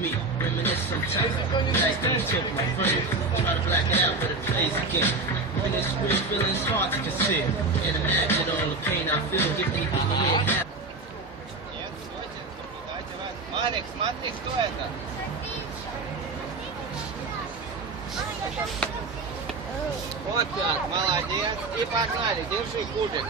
me, reminisce sometimes. Nice things took my friend. Try to black it out, but it plays again. When it's real, feeling's hard to conceal. Can't imagine all the pain I feel. Get me in the head. Нет, стойте, наблюдайте вас. Марик, смотри, кто это? Вот так, молодец. И погнали, держи кубик.